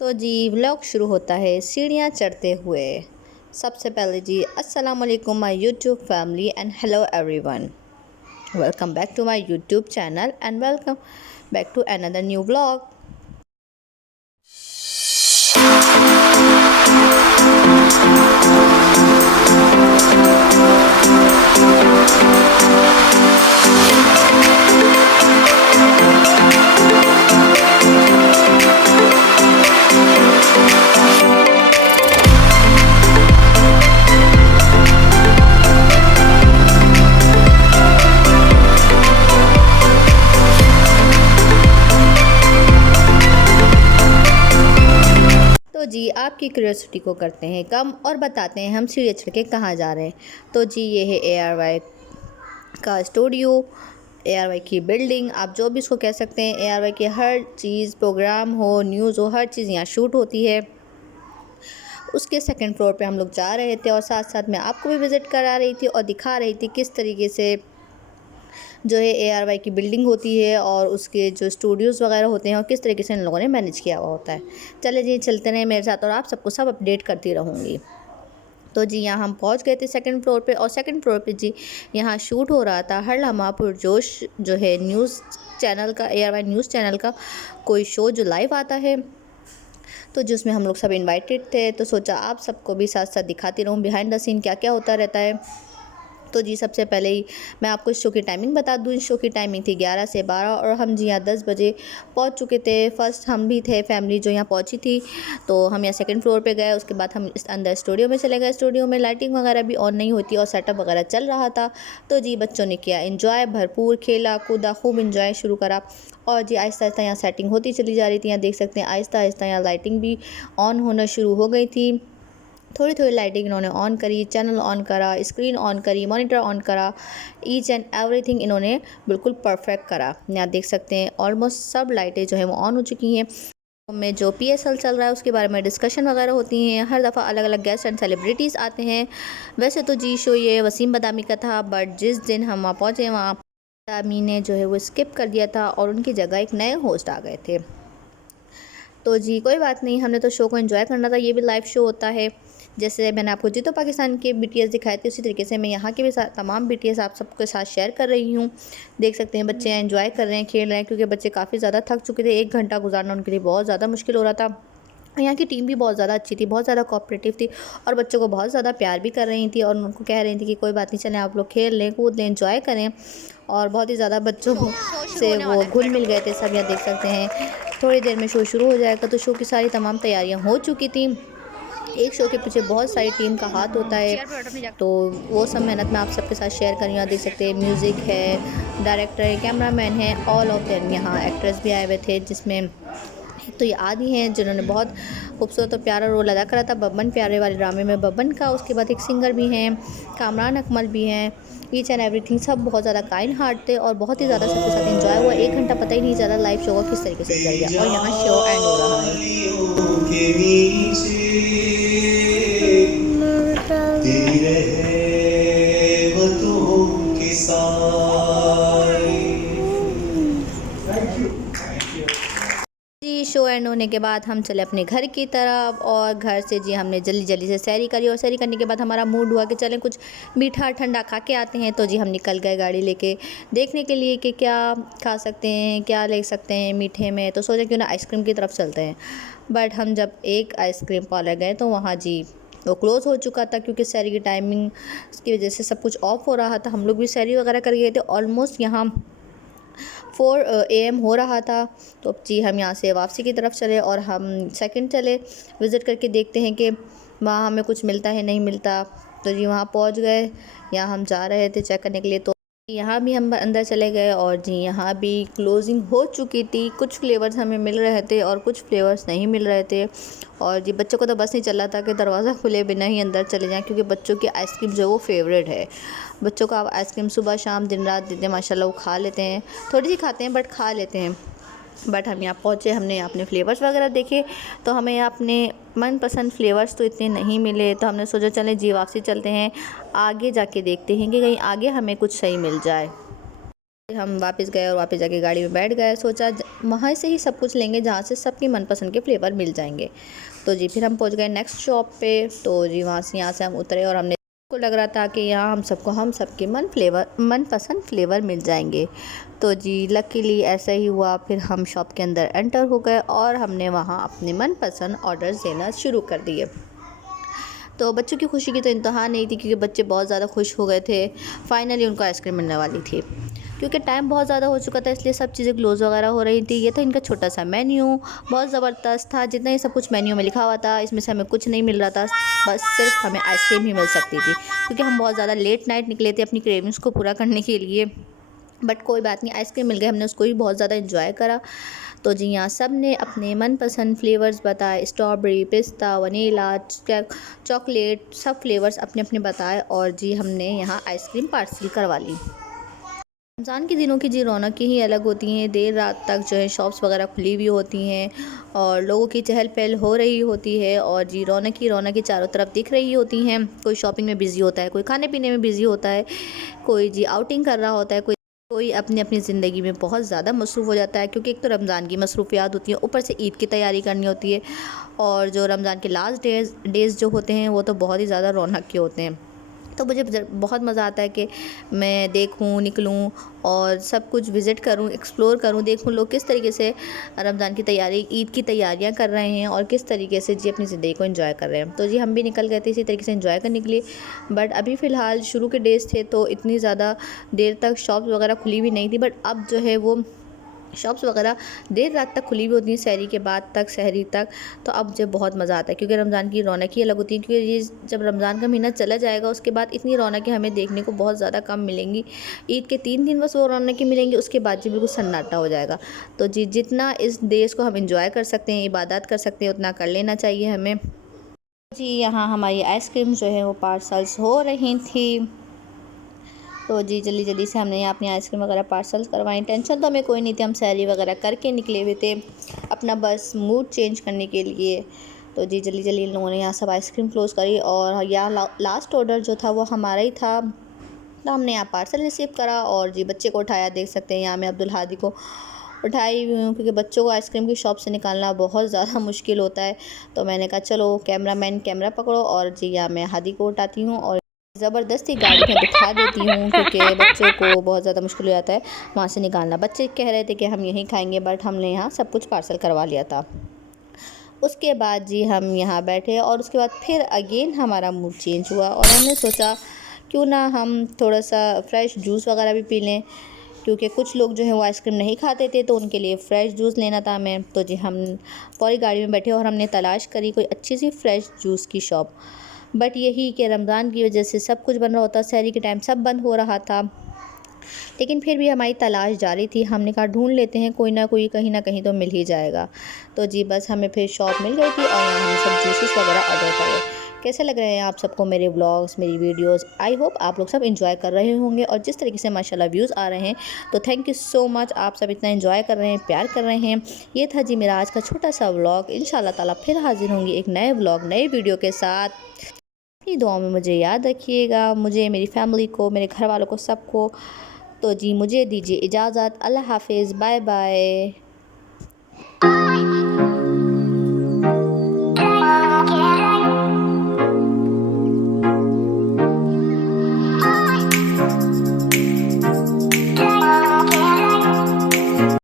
तो जी व्लॉग शुरू होता है सीढ़ियाँ चढ़ते हुए। सबसे पहले जी अस्सलाम वालेकुम my YouTube family and hello everyone, welcome back to my YouTube channel and welcome back to another new vlog. तो जी आपकी क्यूरियोसिटी को करते हैं कम और बताते हैं हम सीढ़ी चढ़ के कहाँ जा रहे हैं। तो जी ये है ARY का स्टूडियो, ARY की बिल्डिंग, आप जो भी इसको कह सकते हैं। ARY की हर चीज़, प्रोग्राम हो, न्यूज़ हो, हर चीज़ यहाँ शूट होती है। उसके सेकंड फ्लोर पे हम लोग जा रहे थे और साथ साथ मैं आपको भी विज़िट करा रही थी और दिखा रही थी किस तरीके से जो है ARY की बिल्डिंग होती है और उसके जो स्टूडियोज़ वगैरह होते हैं और किस तरीके से इन लोगों ने मैनेज किया हुआ होता है। चले जी चलते रहे मेरे साथ और आप सबको सब अपडेट करती रहूँगी। तो जी यहाँ हम पहुँच गए थे सेकंड फ्लोर पे और सेकंड फ्लोर पे जी यहाँ शूट हो रहा था हर लम्हा पुरजोश, जो है न्यूज़ चैनल का, ARY न्यूज़ चैनल का कोई शो जो लाइव आता है। तो जिसमें हम लोग सब इनवाइटेड थे, तो सोचा आप सबको भी साथ साथ दिखाती रहूँ बिहाइंड द सीन क्या क्या होता रहता है। तो जी सबसे पहले ही मैं आपको इस शो की टाइमिंग बता दूँ। इस शो की टाइमिंग थी 11 से 12 और हम जी यहाँ 10 बजे पहुँच चुके थे। फर्स्ट हम भी थे फैमिली जो यहाँ पहुँची थी, तो हम यहाँ सेकंड फ्लोर पे गए। उसके बाद हम इस अंदर स्टूडियो में चले गए। स्टूडियो में लाइटिंग वगैरह भी ऑन नहीं होती और सेटअप वगैरह चल रहा था। तो जी बच्चों ने किया एंजॉय, भरपूर खेला कूदा, खूब एंजॉय शुरू करा। और जी आहिस्ता आहिस्ता यहाँ सेटिंग होती चली जा रही थी। यहाँ देख सकते हैं आहिस्ता आहिस्ता यहाँ लाइटिंग भी ऑन होना शुरू हो गई थी। थोड़ी थोड़ी लाइटिंग इन्होंने ऑन करी, चैनल ऑन करा, स्क्रीन ऑन करी, मॉनिटर ऑन करा, ईच एंड एवरीथिंग इन्होंने बिल्कुल परफेक्ट करा। यहाँ देख सकते हैं ऑलमोस्ट सब लाइटें जो है वो ऑन हो चुकी हैं। में जो PSL चल रहा है उसके बारे में डिस्कशन वगैरह होती हैं। हर दफ़ा अलग अलग गेस्ट एंड सेलिब्रिटीज़ आते हैं। वैसे तो जी शो ये वसीम बदामी का था, बट जिस दिन हम वहाँ पहुँचे वहाँ बदामी ने जो है वो स्किप कर दिया था और उनकी जगह एक नए होस्ट आ गए थे। तो जी कोई बात नहीं, हमने तो शो को एंजॉय करना था। ये भी लाइव शो होता है। जैसे मैंने आपको जीतो पाकिस्तान के BTS दिखाए थे, उसी तरीके से मैं यहाँ के भी तमाम BTS आप सबके साथ शेयर कर रही हूँ। देख सकते हैं बच्चे एंजॉय कर रहे हैं, खेल रहे हैं, क्योंकि बच्चे काफ़ी ज़्यादा थक चुके थे। 1 घंटा गुजारना उनके लिए बहुत ज़्यादा मुश्किल हो रहा था। यहाँ की टीम भी बहुत ज़्यादा अच्छी थी, बहुत ज़्यादा कोऑपरेटिव थी और बच्चों को बहुत ज़्यादा प्यार भी कर रही थी और उनको कह रही थी कि कोई बात नहीं, चलें आप लोग खेल लें, कूद लें, एंजॉय करें। और बहुत ही ज़्यादा बच्चों से वो घुल मिल गए थे सब। यहाँ देख सकते हैं थोड़ी देर में शो शुरू हो जाएगा। तो शो की सारी तमाम तैयारियाँ हो चुकी थी। एक शो के पीछे बहुत सारी टीम का हाथ होता है, तो वो सब मेहनत मैं आप सबके साथ शेयर कर रही हूँ। आप देख सकते हैं म्यूज़िक है, डायरेक्टर है, कैमरामैन है, ऑल ऑफ देम। यहाँ एक्टर्स भी आए हुए थे, जिसमें एक तो ये आदि हैं जिन्होंने बहुत खूबसूरत और प्यारा रोल अदा करा था बब्बन प्यारे वाले ड्रामे में, बब्बन का। उसके बाद एक सिंगर भी हैं, कामरान अकमल भी हैं। ईच एंड एवरीथिंग सब बहुत ज़्यादा काइंड हार्ट थे और बहुत ही ज़्यादा सबके साथ एंजॉय हुआ। 1 घंटा पता ही नहीं चला लाइव शो का किस तरीके से चल गया और यहाँ शो एंड हो रहा है। जी शो एंड होने के बाद हम चले अपने घर की तरफ और घर से जी हमने जल्दी जल्दी से सैरी करी और सैरी करने के बाद हमारा मूड हुआ कि चलें कुछ मीठा ठंडा खा के आते हैं। तो जी हम निकल गए गाड़ी लेके देखने के लिए कि क्या खा सकते हैं, क्या ले सकते हैं मीठे में। तो सोचा क्यों ना आइसक्रीम की तरफ चलते हैं। बट हम जब एक आइसक्रीम पार्लर गए तो वहाँ जी वो क्लोज़ हो चुका था, क्योंकि सैरी की टाइमिंग की वजह से सब कुछ ऑफ हो रहा था। हम लोग भी सैरी वगैरह कर गए थे। ऑलमोस्ट यहाँ 4 AM हो रहा था। तो अब जी हम यहाँ से वापसी की तरफ चले और हम सेकंड चले विज़िट करके देखते हैं कि वहाँ हमें कुछ मिलता है नहीं मिलता। तो जी वहाँ पहुँच गए, यहाँ हम जा रहे थे चेक करने के लिए। तो यहाँ भी हम अंदर चले गए और जी यहाँ भी क्लोजिंग हो चुकी थी। कुछ फ्लेवर्स हमें मिल रहे थे और कुछ फ्लेवर्स नहीं मिल रहे थे। और जी बच्चों को तो बस नहीं चल रहा था कि दरवाज़ा खुले बिना ही अंदर चले जाएं, क्योंकि बच्चों की आइसक्रीम जो है वो फेवरेट है। बच्चों का आइसक्रीम सुबह शाम दिन रात देते हैं, माशाल्लाह वो खा लेते हैं। थोड़ी सी खाते हैं बट खा लेते हैं। बट हम यहाँ पहुँचे, हमने अपने फ्लेवर्स वगैरह देखे तो हमें अपने मनपसंद फ्लेवर्स तो इतने नहीं मिले। तो हमने सोचा चलें जी वापसी चलते हैं, आगे जाके देखते हैं कि कहीं आगे हमें कुछ सही मिल जाए। फिर हम वापस गए और वापस जाके गाड़ी में बैठ गए, सोचा वहाँ से ही सब कुछ लेंगे जहाँ से सबकी मनपसंद के फ्लेवर मिल जाएंगे। तो जी फिर हम पहुँच गए नेक्स्ट शॉप पे। तो जी यहाँ से हम उतरे और हमने को लग रहा था कि यहाँ हम सबके मनपसंद फ्लेवर मिल जाएंगे। तो जी लकीली ऐसा ही हुआ। फिर हम शॉप के अंदर एंटर हो गए और हमने वहाँ अपने मनपसंद ऑर्डर्स देना शुरू कर दिए। तो बच्चों की खुशी की तो इंतहा नहीं थी, क्योंकि बच्चे बहुत ज़्यादा खुश हो गए थे। फाइनली उनको आइसक्रीम मिलने वाली थी। क्योंकि टाइम बहुत ज़्यादा हो चुका था, इसलिए सब चीज़ें क्लोज़ वगैरह हो रही थी। ये था इनका छोटा सा मेन्यू, बहुत ज़बरदस्त था। जितना ही सब कुछ मेन्यू में लिखा हुआ था, इसमें से हमें कुछ नहीं मिल रहा था, बस सिर्फ हमें आइसक्रीम ही मिल सकती थी। क्योंकि हम बहुत ज़्यादा लेट नाइट निकले थे अपनी क्रेविंग्स को पूरा करने के लिए। बट कोई बात नहीं, आइसक्रीम मिल गई, हमने उसको भी बहुत ज़्यादा इंजॉय करा। तो जी यहाँ सब ने अपने मनपसंद फ्लेवर्स बताए, स्ट्रॉबेरी, पिस्ता, वनीला, चॉकलेट, सब फ्लेवर्स अपने अपने बताए। और जी हमने यहाँ आइसक्रीम पार्सल करवा ली। रमज़ान के दिनों की जी रौनक ही अलग होती हैं। देर रात तक जो है शॉप्स वगैरह खुली हुई होती हैं और लोगों की चहल पहल हो रही होती है। और जी रौनक ही चारों तरफ दिख रही होती हैं। कोई शॉपिंग में बिज़ी होता है, कोई खाने पीने में बिज़ी होता है, कोई जी आउटिंग कर रहा होता है, कोई अपनी अपनी ज़िंदगी में बहुत ज़्यादा मसरूफ़ हो जाता है। क्योंकि एक तो रमज़ान की मसरूफ़ियात होती है, ऊपर से ईद की तैयारी करनी होती है। और जो रमज़ान के लास्ट डेज़ जो होते हैं वो तो बहुत ही ज़्यादा रौनक के होते हैं। तो मुझे बहुत मज़ा आता है कि मैं देखूं, निकलूं और सब कुछ विज़िट करूं, एक्सप्लोर करूं, देखूं लोग किस तरीके से रमज़ान की तैयारी, ईद की तैयारियां कर रहे हैं और किस तरीके से जी अपनी ज़िंदगी को एंजॉय कर रहे हैं। तो जी हम भी निकल गए थे इसी तरीके से एंजॉय करने के लिए। बट अभी फ़िलहाल शुरू के डेज़ थे तो इतनी ज़्यादा देर तक शॉप्स वगैरह खुली भी नहीं थी। बट अब जो है वो शॉप्स वगैरह देर रात तक खुली भी होती हैं, सहरी के बाद तक, सहरी तक। तो अब जब बहुत मज़ा आता है, क्योंकि रमज़ान की रौनक ही अलग होती है। क्योंकि ये जब रमज़ान का महीना चला जाएगा उसके बाद इतनी रौनकें हमें देखने को बहुत ज़्यादा कम मिलेंगी। ईद के 3 दिन बस वो रौनकें मिलेंगी, उसके बाद जी बिल्कुल सन्नाटा हो जाएगा। तो जी जितना इस डेज़ को हम इंजॉय कर सकते हैं, इबादत कर सकते हैं, उतना कर लेना चाहिए हमें। जी यहाँ हमारी आइसक्रीम जो है वो पार्सल्स हो रही थी। तो जी जल्दी जल्दी से हमने यहाँ अपनी आइसक्रीम वगैरह पार्सल करवाई। टेंशन तो हमें कोई नहीं थी, हम सहरी वगैरह करके निकले हुए थे अपना बस मूड चेंज करने के लिए। तो जी जल्दी जल्दी इन लोगों ने यहाँ सब आइसक्रीम क्लोज़ करी। और यहाँ लास्ट ऑर्डर जो था वो हमारा ही था। तो हमने यहाँ पार्सल रिसीव करा और जी बच्चे को उठाया, देख सकते हैं यहाँ मैं अब्दुल हादी को उठाई हुई हूँ, क्योंकि बच्चों को आइसक्रीम की शॉप से निकालना बहुत ज़्यादा मुश्किल होता है। तो मैंने कहा चलो कैमरामैन कैमरा पकड़ो और जी यहाँ मैं हादी को उठाती हूँ और ज़बरदस्ती गाड़ी में बिठा देती हूँ, क्योंकि बच्चों को बहुत ज़्यादा मुश्किल हो जाता है वहाँ से निकालना। बच्चे कह रहे थे कि हम यहीं खाएंगे, बट हमने यहाँ सब कुछ पार्सल करवा लिया था। उसके बाद जी हम यहाँ बैठे और उसके बाद फिर अगेन हमारा मूड चेंज हुआ और हमने सोचा क्यों ना हम थोड़ा सा फ्रेश जूस वगैरह भी पी लें। क्योंकि कुछ लोग जो है वो आइसक्रीम नहीं खाते थे, तो उनके लिए फ़्रेश जूस लेना था हमें। तो जी हम पूरी गाड़ी में बैठे और हमने तलाश करी कोई अच्छी सी फ़्रेश जूस की शॉप। बट यही कि रमज़ान की वजह से सब कुछ बन रहा होता, सहरी के टाइम सब बंद हो रहा था। लेकिन फिर भी हमारी तलाश जारी थी। हमने कहा ढूंढ लेते हैं, कोई ना कोई कहीं ना कहीं तो मिल ही जाएगा। तो जी बस हमें फिर शॉप मिल गई थी और यहाँ हमने सब जूसेस वगैरह ऑर्डर करे। कैसे लग रहे हैं आप सबको मेरे व्लॉग्स, मेरी वीडियोस? आई होप आप लोग सब एंजॉय कर रहे होंगे। और जिस तरीके से माशाल्लाह व्यूज़ आ रहे हैं, तो थैंक यू सो मच। आप सब इतना एंजॉय कर रहे हैं, प्यार कर रहे हैं। ये था जी मेरा आज का छोटा सा व्लॉग। इंशाल्लाह ताला फिर हाजिर होंगी एक नए व्लॉग, नए वीडियो के साथ। अपनी दुआओं में मुझे याद रखिएगा, मुझे, मेरी फैमिली को, मेरे घर वालों को, सबको। तो जी मुझे दीजिए इजाज़त। अल्लाह हाफिज़, बाय बाय।